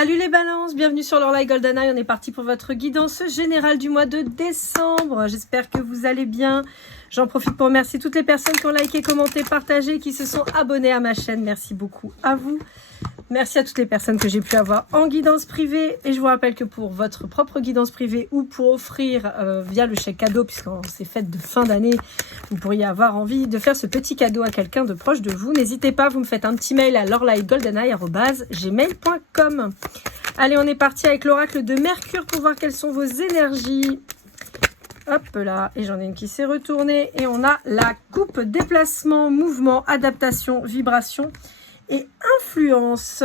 Salut les balances, bienvenue sur l'Orlaï Golden Eye. On est parti pour votre guidance générale du mois de décembre. J'espère que vous allez bien. J'en profite pour remercier toutes les personnes qui ont liké, commenté, partagé, qui se sont abonnées à ma chaîne. Merci beaucoup à vous. Merci à toutes les personnes que j'ai pu avoir en guidance privée. Et je vous rappelle que pour votre propre guidance privée ou pour offrir via le chèque cadeau, puisqu'en ces fêtes de fin d'année, vous pourriez avoir envie de faire ce petit cadeau à quelqu'un de proche de vous. N'hésitez pas, vous me faites un petit mail à lorlaïgoldeneye@gmail.com. Allez, on est parti avec l'oracle de Mercure pour voir quelles sont vos énergies. Hop là, et j'en ai une qui s'est retournée. Et on a la coupe déplacement, mouvement, adaptation, vibration et influence.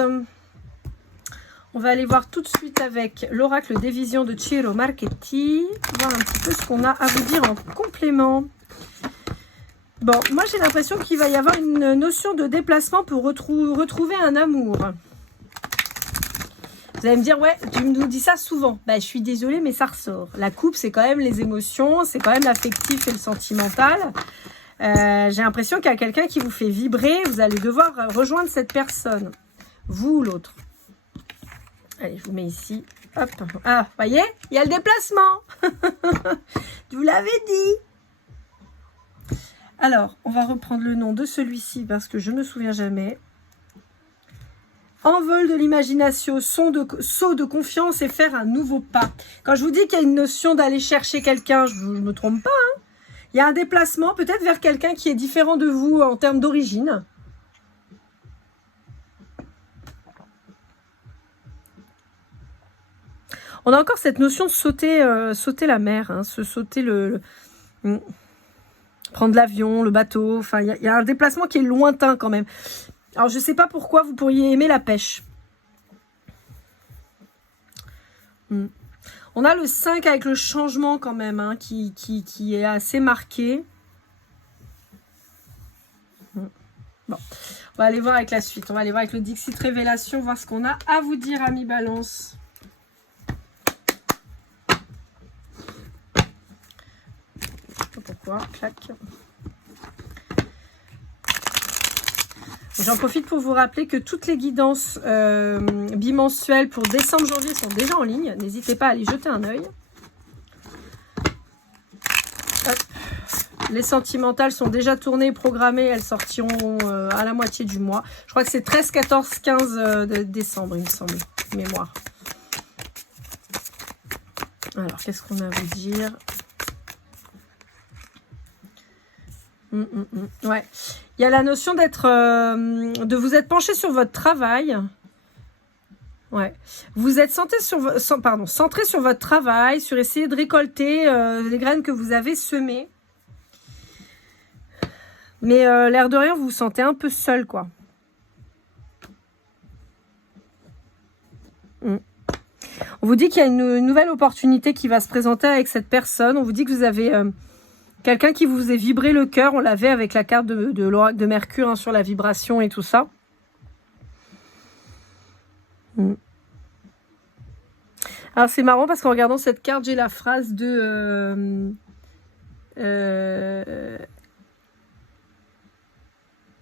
On va aller voir tout de suite avec l'oracle des visions de Ciro Marchetti, voir un petit peu ce qu'on a à vous dire en complément. Bon, moi j'ai l'impression qu'il va y avoir une notion de déplacement pour retrouver un amour. Vous allez me dire, ouais, tu nous dis ça souvent. Bah, je suis désolée, mais ça ressort. La coupe, c'est quand même les émotions, c'est quand même l'affectif et le sentimental. J'ai l'impression qu'il y a quelqu'un qui vous fait vibrer. Vous allez devoir rejoindre cette personne. Vous ou l'autre. Allez, je vous mets ici. Hop. Ah, voyez, il y a le déplacement. Je vous l'avais dit. Alors, on va reprendre le nom de celui-ci parce que je ne me souviens jamais. Envol de l'imagination, saut de confiance et faire un nouveau pas. Quand je vous dis qu'il y a une notion d'aller chercher quelqu'un, je ne me trompe pas, hein. Il y a un déplacement peut-être vers quelqu'un qui est différent de vous en termes d'origine. On a encore cette notion de sauter la mer, hein, prendre l'avion, le bateau. Enfin, il y a un déplacement qui est lointain quand même. Alors, je ne sais pas pourquoi vous pourriez aimer la pêche. On a le 5 avec le changement quand même, hein, qui est assez marqué. Bon, on va aller voir avec la suite. On va aller voir avec le Dixit Révélation, voir ce qu'on a à vous dire, amis Balance. Je sais pas pourquoi, clac. J'en profite pour vous rappeler que toutes les guidances bimensuelles pour décembre-janvier sont déjà en ligne. N'hésitez pas à aller jeter un œil. Les sentimentales sont déjà tournées, programmées. Elles sortiront à la moitié du mois. Je crois que c'est 13, 14, 15 de décembre, il me semble. Mémoire. Alors, qu'est-ce qu'on a à vous dire ? Ouais. Il y a la notion de vous être penché sur votre travail. Ouais. Vous êtes centré sur votre travail, sur essayer de récolter les graines que vous avez semées. Mais l'air de rien, vous vous sentez un peu seul, quoi. On vous dit qu'il y a une nouvelle opportunité qui va se présenter avec cette personne. On vous dit que vous avez quelqu'un qui vous faisait vibrer le cœur. On l'avait avec la carte de l'oracle de Mercure, hein, sur la vibration et tout ça. Alors c'est marrant parce qu'en regardant cette carte, j'ai la phrase de...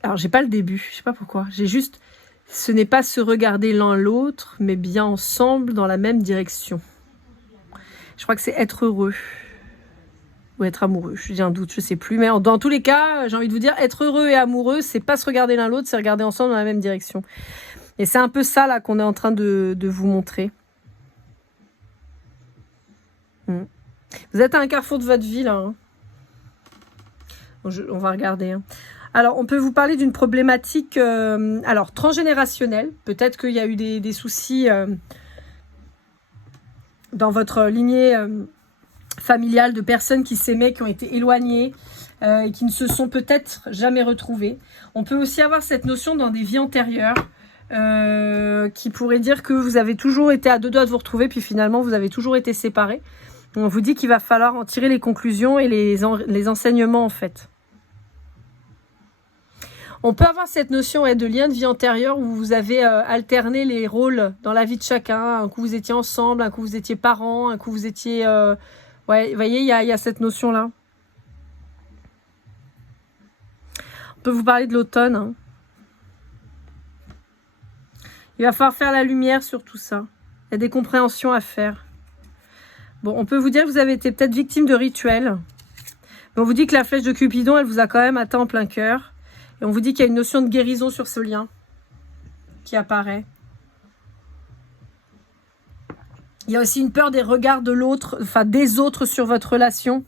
Alors j'ai pas le début, je sais pas pourquoi. J'ai juste... Ce n'est pas se regarder l'un l'autre, mais bien ensemble dans la même direction. Je crois que c'est être heureux. Ou être amoureux, j'ai un doute, je sais plus. Mais dans tous les cas, j'ai envie de vous dire, être heureux et amoureux, c'est pas se regarder l'un l'autre, c'est regarder ensemble dans la même direction. Et c'est un peu ça là qu'on est en train de vous montrer. Vous êtes à un carrefour de votre vie là. Hein. On va regarder. Hein. Alors, on peut vous parler d'une problématique transgénérationnelle. Peut-être qu'il y a eu des soucis dans votre lignée familiale de personnes qui s'aimaient, qui ont été éloignées et qui ne se sont peut-être jamais retrouvées. On peut aussi avoir cette notion dans des vies antérieures qui pourrait dire que vous avez toujours été à deux doigts de vous retrouver, puis finalement, vous avez toujours été séparés. On vous dit qu'il va falloir en tirer les conclusions et les enseignements, en fait. On peut avoir cette notion de lien de vie antérieure où vous avez alterné les rôles dans la vie de chacun. Un coup, vous étiez ensemble, un coup, vous étiez parents, un coup, vous étiez... Ouais, vous voyez, il y a cette notion-là. On peut vous parler de l'automne. Hein. Il va falloir faire la lumière sur tout ça. Il y a des compréhensions à faire. Bon, on peut vous dire que vous avez été peut-être victime de rituels. Mais on vous dit que la flèche de Cupidon, elle vous a quand même atteint en plein cœur. Et on vous dit qu'il y a une notion de guérison sur ce lien qui apparaît. Il y a aussi une peur des regards de l'autre, enfin des autres sur votre relation.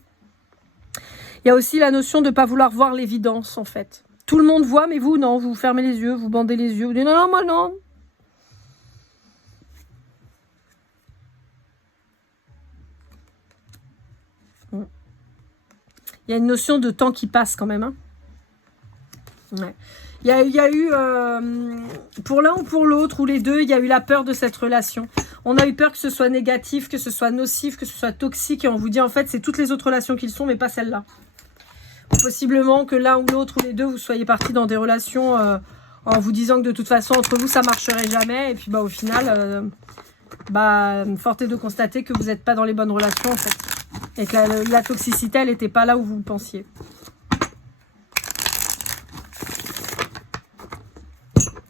Il y a aussi la notion de ne pas vouloir voir l'évidence, en fait. Tout le monde voit, mais vous, non. Vous fermez les yeux, vous bandez les yeux. Vous dites non, non, moi, non. Il y a une notion de temps qui passe quand même. Hein. Ouais. Il y a eu, pour l'un ou pour l'autre, ou les deux, il y a eu la peur de cette relation. On a eu peur que ce soit négatif, que ce soit nocif, que ce soit toxique. Et on vous dit, en fait, c'est toutes les autres relations qu'ils sont, mais pas celle-là. Possiblement que l'un ou l'autre, ou les deux, vous soyez partis dans des relations en vous disant que de toute façon, entre vous, ça marcherait jamais. Et puis, au final, force est de constater que vous n'êtes pas dans les bonnes relations, en fait. Et que la toxicité, elle n'était pas là où vous pensiez.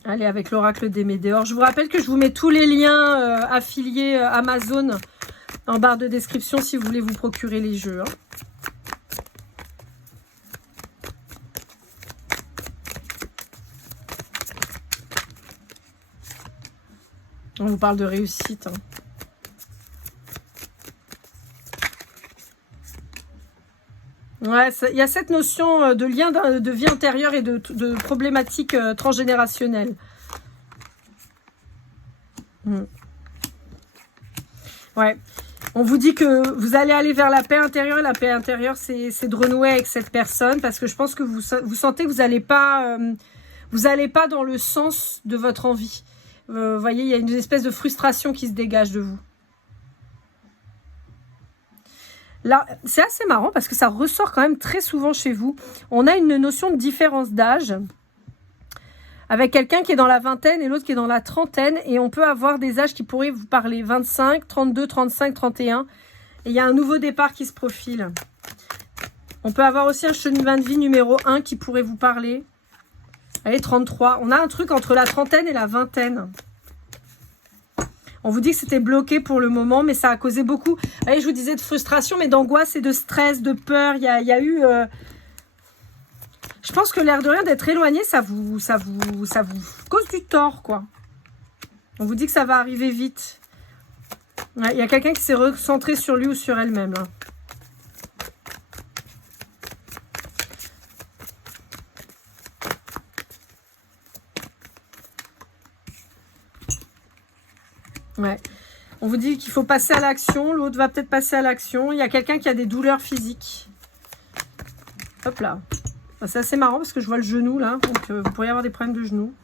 Allez, avec l'oracle des Médéors. Je vous rappelle que je vous mets tous les liens affiliés Amazon en barre de description si vous voulez vous procurer les jeux. Hein. On vous parle de réussite. Hein. Ouais, il y a cette notion de lien de vie intérieure et de problématiques transgénérationnelles. Ouais. On vous dit que vous allez aller vers la paix intérieure. Et la paix intérieure, c'est de renouer avec cette personne. Parce que je pense que vous sentez que vous n'allez pas dans le sens de votre envie. Vous voyez, il y a une espèce de frustration qui se dégage de vous. Là, c'est assez marrant parce que ça ressort quand même très souvent chez vous. On a une notion de différence d'âge avec quelqu'un qui est dans la vingtaine et l'autre qui est dans la trentaine. Et on peut avoir des âges qui pourraient vous parler 25, 32, 35, 31. Et il y a un nouveau départ qui se profile. On peut avoir aussi un cheminement de vie numéro 1 qui pourrait vous parler. Allez, 33. On a un truc entre la trentaine et la vingtaine. On vous dit que c'était bloqué pour le moment, mais ça a causé beaucoup. Allez, je vous disais de frustration, mais d'angoisse et de stress, de peur. Il y a eu... Je pense que l'air de rien d'être éloigné, ça vous cause du tort, quoi. On vous dit que ça va arriver vite. Ouais, il y a quelqu'un qui s'est recentré sur lui ou sur elle-même, là. Ouais. On vous dit qu'il faut passer à l'action. L'autre va peut-être passer à l'action. Il y a quelqu'un qui a des douleurs physiques. Hop là. C'est assez marrant parce que je vois le genou là. Donc vous pourriez avoir des problèmes de genoux.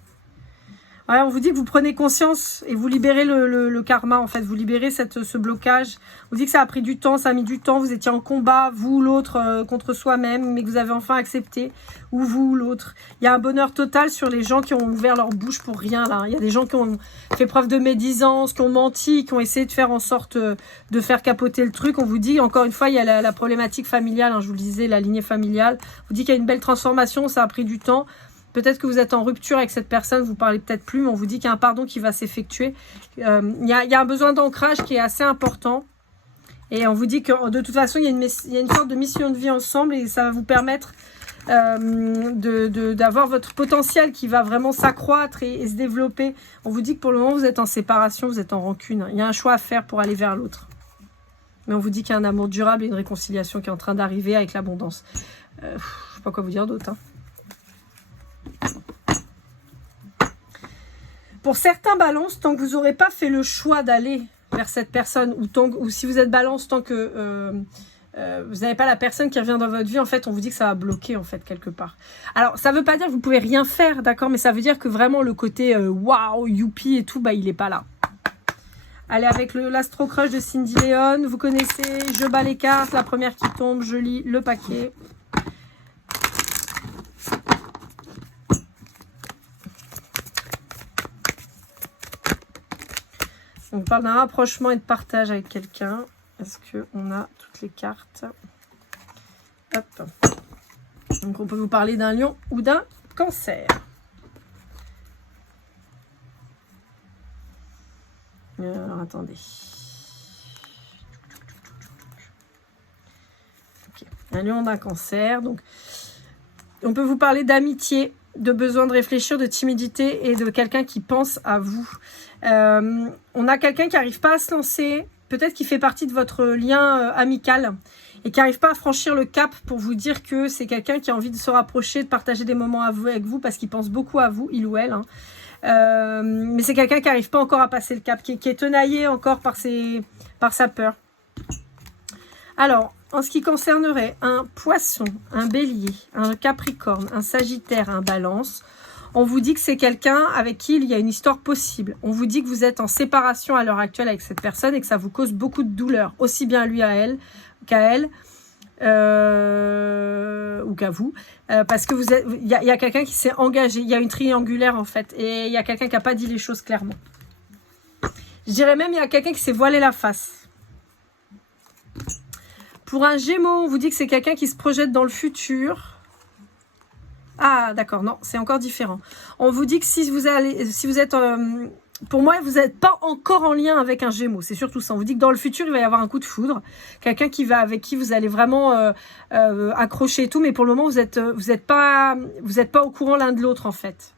Ouais, on vous dit que vous prenez conscience et vous libérez le karma en fait. Vous libérez ce blocage. On vous dit que ça a pris du temps, ça a mis du temps. Vous étiez en combat, vous ou l'autre, contre soi-même. Mais que vous avez enfin accepté. Ou vous ou l'autre. Il y a un bonheur total sur les gens qui ont ouvert leur bouche pour rien là. Il y a des gens qui ont fait preuve de médisance, qui ont menti, qui ont essayé de faire en sorte de faire capoter le truc. On vous dit, encore une fois, il y a la problématique familiale. Hein, je vous le disais, la lignée familiale. On vous dit qu'il y a une belle transformation, ça a pris du temps. Peut-être que vous êtes en rupture avec cette personne, vous parlez peut-être plus, mais on vous dit qu'il y a un pardon qui va s'effectuer. Il y a un besoin d'ancrage qui est assez important. Et on vous dit que de toute façon, il y a une sorte de mission de vie ensemble et ça va vous permettre d'avoir votre potentiel qui va vraiment s'accroître et se développer. On vous dit que pour le moment, vous êtes en séparation, vous êtes en rancune. Il y a un choix à faire pour aller vers l'autre. Mais on vous dit qu'il y a un amour durable et une réconciliation qui est en train d'arriver avec l'abondance. Je ne sais pas quoi vous dire d'autre, hein. Pour certains balances, tant que vous n'aurez pas fait le choix d'aller vers cette personne, ou si vous êtes balance, tant que vous n'avez pas la personne qui revient dans votre vie, en fait, on vous dit que ça va bloquer, en fait, quelque part. Alors, ça ne veut pas dire que vous pouvez rien faire, d'accord, mais ça veut dire que vraiment le côté waouh, youpi et tout, il n'est pas là. Allez, avec l'Astro Crush de Cindy Léon, vous connaissez, je bats les cartes, la première qui tombe, je lis le paquet. On parle d'un rapprochement et de partage avec quelqu'un. Est-ce qu'on a toutes les cartes? Hop. Donc on peut vous parler d'un lion ou d'un cancer. Alors, attendez. Okay. Un lion d'un cancer. Donc, on peut vous parler d'amitié, de besoin de réfléchir, de timidité et de quelqu'un qui pense à vous. On a quelqu'un qui n'arrive pas à se lancer, peut-être qu'il fait partie de votre lien amical et qui n'arrive pas à franchir le cap pour vous dire que c'est quelqu'un qui a envie de se rapprocher, de partager des moments avec vous parce qu'il pense beaucoup à vous, il ou elle. Hein. Mais c'est quelqu'un qui n'arrive pas encore à passer le cap, qui est tenaillé encore par sa peur. Alors, en ce qui concernerait un poisson, un bélier, un capricorne, un sagittaire, un balance, on vous dit que c'est quelqu'un avec qui il y a une histoire possible. On vous dit que vous êtes en séparation à l'heure actuelle avec cette personne et que ça vous cause beaucoup de douleur, aussi bien lui à elle qu'à elle. Ou qu'à vous, parce que il y a quelqu'un qui s'est engagé, il y a une triangulaire en fait, et il y a quelqu'un qui n'a pas dit les choses clairement. Je dirais même il y a quelqu'un qui s'est voilé la face. Pour un Gémeaux, on vous dit que c'est quelqu'un qui se projette dans le futur. Ah d'accord, non, c'est encore différent. On vous dit que si vous êtes pour moi, vous n'êtes pas encore en lien avec un Gémeaux. C'est surtout ça. On vous dit que dans le futur, il va y avoir un coup de foudre. Quelqu'un avec qui vous allez vraiment accrocher et tout. Mais pour le moment, vous êtes pas au courant l'un de l'autre, en fait.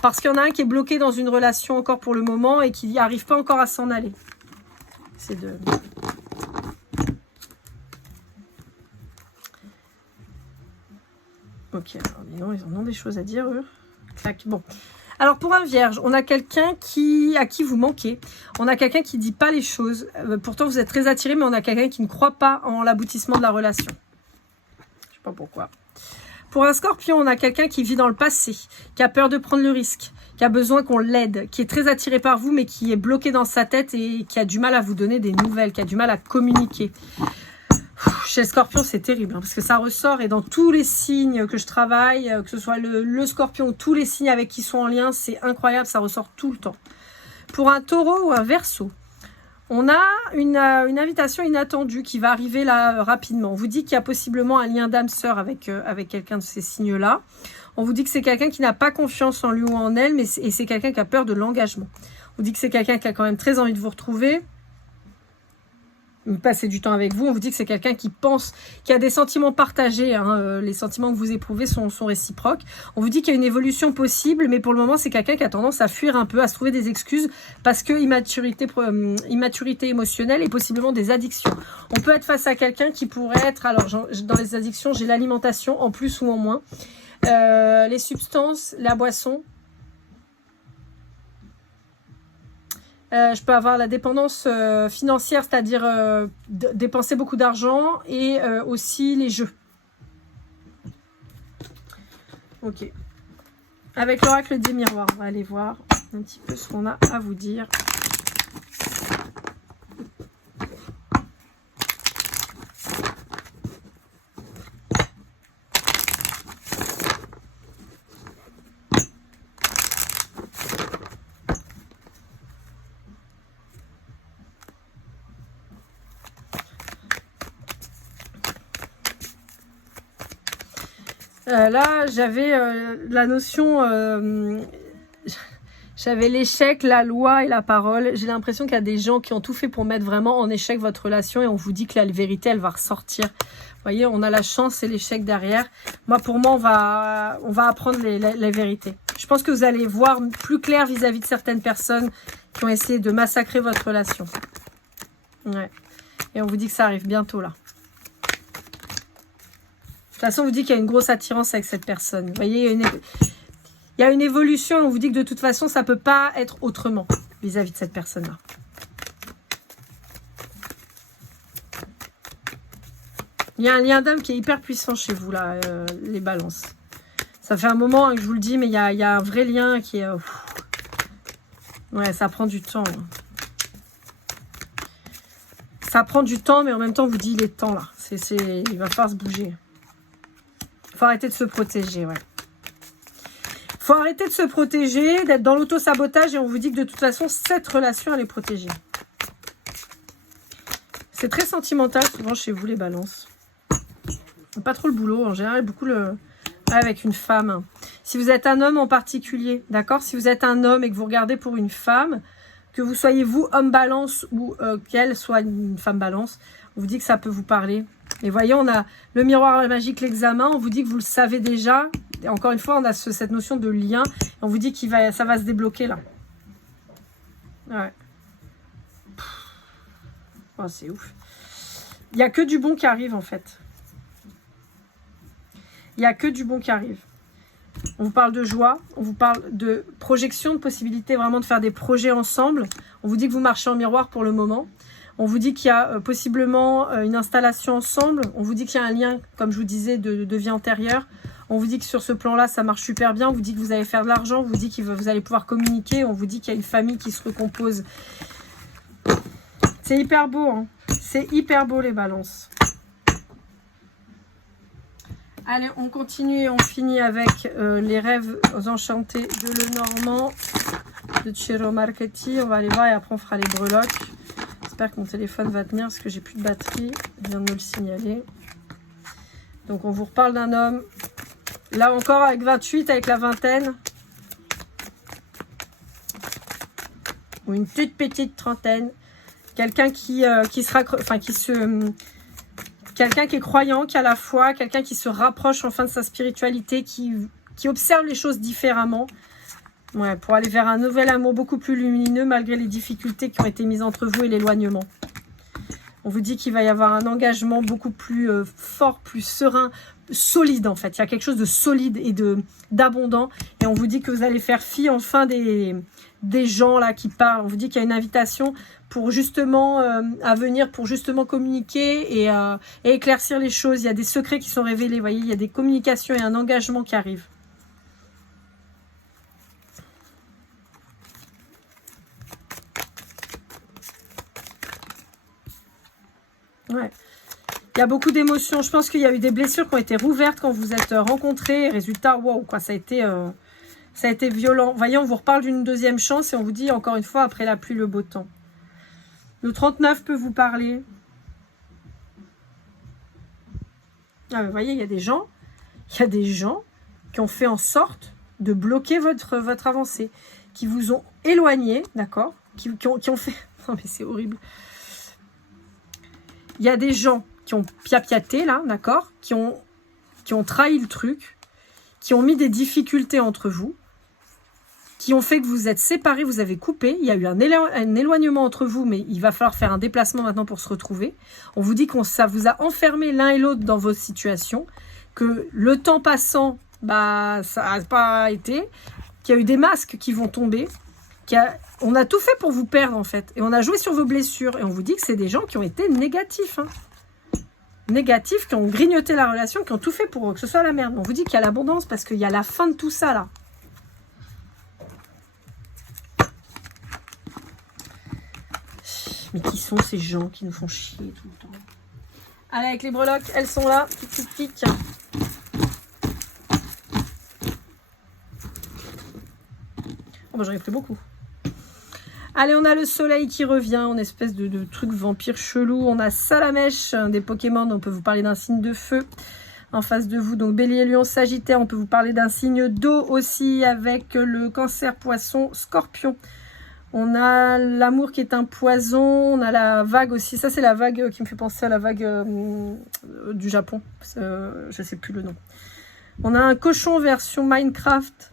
Parce qu'il y en a un qui est bloqué dans une relation encore pour le moment et qui n'arrive pas encore à s'en aller. C'est de... Ok, alors dis donc, ils en ont des choses à dire, eux. Clac, bon. Alors pour un vierge, on a quelqu'un à qui vous manquez. On a quelqu'un qui ne dit pas les choses. Pourtant vous êtes très attiré, mais on a quelqu'un qui ne croit pas en l'aboutissement de la relation. Je ne sais pas pourquoi. Pour un scorpion, on a quelqu'un qui vit dans le passé, qui a peur de prendre le risque, qui a besoin qu'on l'aide, qui est très attiré par vous, mais qui est bloqué dans sa tête et qui a du mal à vous donner des nouvelles, qui a du mal à communiquer. Chez le scorpion, c'est terrible, hein, parce que ça ressort et dans tous les signes que je travaille, que ce soit le scorpion ou tous les signes avec qui sont en lien, c'est incroyable, ça ressort tout le temps. Pour un taureau ou un verseau, on a une invitation inattendue qui va arriver là rapidement. On vous dit qu'il y a possiblement un lien d'âme sœur avec quelqu'un de ces signes-là. On vous dit que c'est quelqu'un qui n'a pas confiance en lui ou en elle, et c'est quelqu'un qui a peur de l'engagement. On vous dit que c'est quelqu'un qui a quand même très envie de vous retrouver, passer du temps avec vous. On vous dit que c'est quelqu'un qui pense, qui a des sentiments partagés, hein, les sentiments que vous éprouvez sont réciproques. On vous dit qu'il y a une évolution possible, mais pour le moment c'est quelqu'un qui a tendance à fuir un peu, à se trouver des excuses parce que immaturité émotionnelle et possiblement des addictions. On peut être face à quelqu'un qui pourrait être, alors dans les addictions j'ai l'alimentation en plus ou en moins, les substances, la boisson. Je peux avoir la dépendance financière, c'est-à-dire dépenser beaucoup d'argent et aussi les jeux. Ok. Avec l'oracle des miroirs, on va aller voir un petit peu ce qu'on a à vous dire. Là, j'avais la notion, j'avais l'échec, la loi et la parole. J'ai l'impression qu'il y a des gens qui ont tout fait pour mettre vraiment en échec votre relation et on vous dit que la vérité, elle va ressortir. Vous voyez, on a la chance et l'échec derrière. Pour moi, on va apprendre les vérités. Je pense que vous allez voir plus clair vis-à-vis de certaines personnes qui ont essayé de massacrer votre relation. Ouais. Et on vous dit que ça arrive bientôt, là. De toute façon, on vous dit qu'il y a une grosse attirance avec cette personne. Vous voyez, il y a une évolution. On vous dit que de toute façon, ça ne peut pas être autrement vis-à-vis de cette personne-là. Il y a un lien d'âme qui est hyper puissant chez vous, là, les balances. Ça fait un moment que je vous le dis, mais il y a un vrai lien qui est... Ouais, ça prend du temps. Ça prend du temps, mais en même temps, on vous dit il est temps, là. Il va falloir se bouger. Il faut arrêter de se protéger, ouais. Il faut arrêter de se protéger, d'être dans l'auto-sabotage et on vous dit que de toute façon, cette relation, elle est protégée. C'est très sentimental, souvent, chez vous, les balances. Pas trop le boulot, en général, beaucoup avec une femme. Si vous êtes un homme en particulier, d'accord? Si vous êtes un homme et que vous regardez pour une femme, que vous soyez vous homme balance ou qu'elle soit une femme balance, on vous dit que ça peut vous parler. Et voyez, on a le miroir magique, l'examen, on vous dit que vous le savez déjà. Et encore une fois, on a cette notion de lien. On vous dit que ça va se débloquer là. Ouais. Oh, c'est ouf. Il n'y a que du bon qui arrive en fait. Il n'y a que du bon qui arrive. On vous parle de joie, on vous parle de projection, de possibilité vraiment de faire des projets ensemble. On vous dit que vous marchez en miroir pour le moment. On vous dit qu'il y a possiblement une installation ensemble. On vous dit qu'il y a un lien, comme je vous disais, de vie antérieure. On vous dit que sur ce plan-là, ça marche super bien. On vous dit que vous allez faire de l'argent. On vous dit que vous allez pouvoir communiquer. On vous dit qu'il y a une famille qui se recompose. C'est hyper beau, hein. C'est hyper beau, les balances. Allez, on continue et on finit avec les rêves enchantés de Lenormand, de Ciro Marchetti. On va aller voir et après on fera les breloques. J'espère que mon téléphone va tenir parce que j'ai plus de batterie. Il vient de me le signaler. Donc on vous reparle d'un homme. Là encore avec 28, avec la vingtaine. Ou une toute petite trentaine. Quelqu'un quelqu'un qui est croyant, qui a la foi, quelqu'un qui se rapproche enfin de sa spiritualité, qui observe les choses différemment. Ouais, pour aller vers un nouvel amour beaucoup plus lumineux malgré les difficultés qui ont été mises entre vous et l'éloignement. On vous dit qu'il va y avoir un engagement beaucoup plus fort, plus serein, solide en fait. Il y a quelque chose de solide et d'abondant. Et on vous dit que vous allez faire fi enfin des gens là qui parlent. On vous dit qu'il y a une invitation pour justement à venir, pour justement communiquer et éclaircir les choses. Il y a des secrets qui sont révélés. Vous voyez, il y a des communications et un engagement qui arrive. Ouais. Il y a beaucoup d'émotions. Je pense qu'il y a eu des blessures qui ont été rouvertes quand vous êtes rencontrés. Résultat, waouh, quoi, ça a été violent. Voyez, on vous reparle d'une deuxième chance et on vous dit encore une fois, après la pluie, le beau temps. Le 39 peut vous parler. Ah, vous voyez, il y a des gens qui ont fait en sorte de bloquer votre avancée, qui vous ont éloigné, d'accord, qui ont fait... Non, mais c'est horrible. Il y a des gens qui ont piapiaté, là, d'accord, qui ont trahi le truc, qui ont mis des difficultés entre vous, qui ont fait que vous êtes séparés, vous avez coupé, il y a eu un éloignement entre vous, mais il va falloir faire un déplacement maintenant pour se retrouver. On vous dit que ça vous a enfermé l'un et l'autre dans vos situations, que le temps passant, bah, ça n'a pas été, qu'il y a eu des masques qui vont tomber, on a tout fait pour vous perdre en fait, et on a joué sur vos blessures, et on vous dit que c'est des gens qui ont été négatifs, hein. Négatifs, qui ont grignoté la relation, qui ont tout fait pour que ce soit la merde. On vous dit qu'il y a l'abondance parce qu'il y a la fin de tout ça là. Mais qui sont ces gens qui nous font chier tout le temps? Allez, avec les breloques, elles sont là. Tic, tic, tic. Oh, bah, j'en ai pris beaucoup. Allez, on a le soleil qui revient en espèce de truc vampire chelou. On a Salamèche, des Pokémon. On peut vous parler d'un signe de feu en face de vous. Donc, Bélier, Lion, Sagittaire. On peut vous parler d'un signe d'eau aussi avec le Cancer, Poisson, Scorpion. On a l'amour qui est un poison. On a la vague aussi. Ça, c'est la vague qui me fait penser à la vague du Japon. Je ne sais plus le nom. On a un cochon version Minecraft.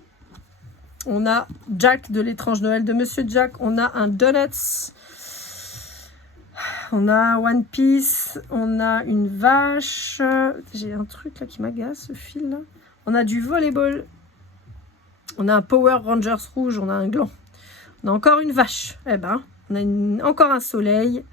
On a Jack de l'étrange Noël de Monsieur Jack. On a un Donuts. On a One Piece. On a une vache. J'ai un truc là qui m'agace, ce fil là. On a du volleyball. On a un Power Rangers rouge. On a un gland. On a encore une vache. Eh ben, on a encore un soleil.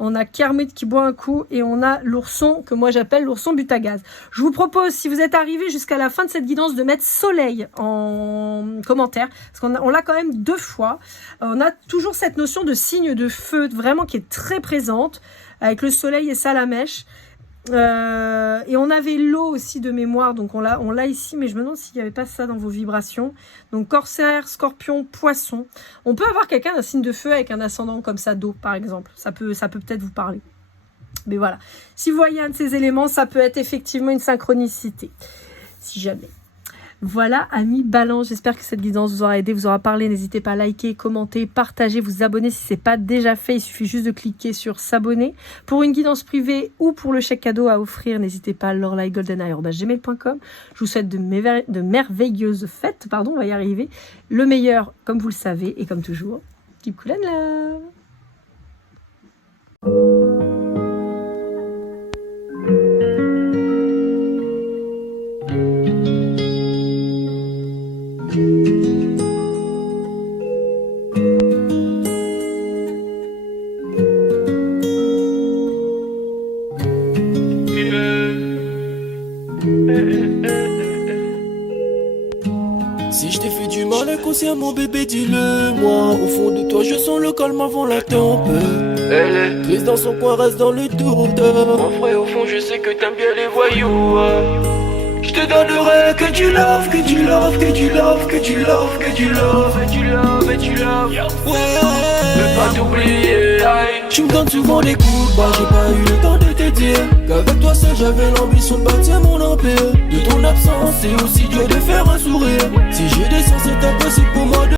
On a Kermit qui boit un coup et on a l'ourson que moi j'appelle l'ourson but à gaz. Je vous propose, si vous êtes arrivé jusqu'à la fin de cette guidance, de mettre soleil en commentaire. Parce qu'on l'a quand même 2 fois. On a toujours cette notion de signe de feu vraiment qui est très présente avec le soleil et Salamèche. Et on avait l'eau aussi de mémoire, donc on l'a ici, mais je me demande s'il n'y avait pas ça dans vos vibrations. Donc Corsaire, Scorpion, Poisson. On peut avoir quelqu'un d'un signe de feu avec un ascendant comme ça d'eau, par exemple. Ça peut peut-être vous parler. Mais voilà. Si vous voyez un de ces éléments, ça peut être effectivement une synchronicité. Si jamais. Voilà, amis Balance, j'espère que cette guidance vous aura aidé, vous aura parlé. N'hésitez pas à liker, commenter, partager, vous abonner si ce n'est pas déjà fait. Il suffit juste de cliquer sur s'abonner. Pour une guidance privée ou pour le chèque cadeau à offrir, n'hésitez pas à lorelaigoldeneye@gmail.com. Je vous souhaite de merveilleuses fêtes, on va y arriver. Le meilleur, comme vous le savez, et comme toujours, keep cool and love. Si je t'ai fait du mal inconsciemment bébé dis-le moi. Au fond de toi je sens le calme avant la tempête. Elle est triste dans son coin, reste dans le doute. Mon frère au fond je sais que t'aimes bien les voyous. Je te donnerai que du love, que du love, que du love, que du love, que du love, et du love, et du love. Ouais, veux pas t'oublier. Tu me donnes souvent des coups de barre, j'ai pas eu le temps de te dire qu'avec toi seul j'avais l'ambition de bâtir mon empire. De ton absence c'est aussi dur de faire un sourire. Si je descends c'est impossible pour moi de